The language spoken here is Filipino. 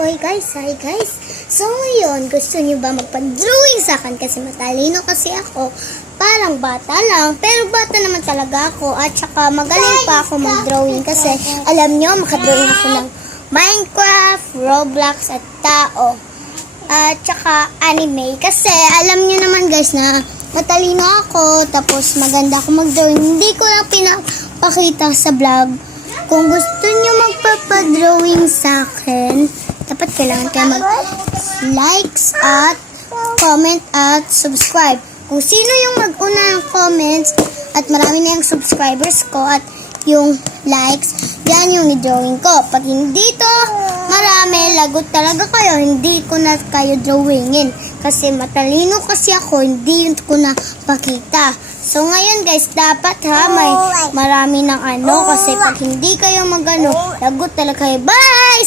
Oy guys, hi guys. So ngayon, gusto niyo ba magpa-drawing sa akin kasi matalino kasi ako. Parang bata lang, pero bata naman talaga ako at saka magaling pa ako mag-drawing kasi alam niyo, makadrawing ako ng Minecraft, Roblox at tao. At saka anime kasi alam niyo naman guys na matalino ako tapos maganda ako mag-drawing. Hindi ko lang pinapakita sa vlog. Kung gusto niyo magpapadrawing sa akin, dapat kailangan kayo mag-likes at comment at subscribe. Kung sino yung mag-una ng comments at marami na yung subscribers ko at yung likes, yan yung i-drawing ko. Pag hindi to marami, lagot talaga kayo, hindi ko na kayo drawingin. Kasi matalino kasi ako, hindi ko na pakita. So ngayon guys, dapat may marami ng kasi pag hindi kayo lagot talaga kayo. Bye!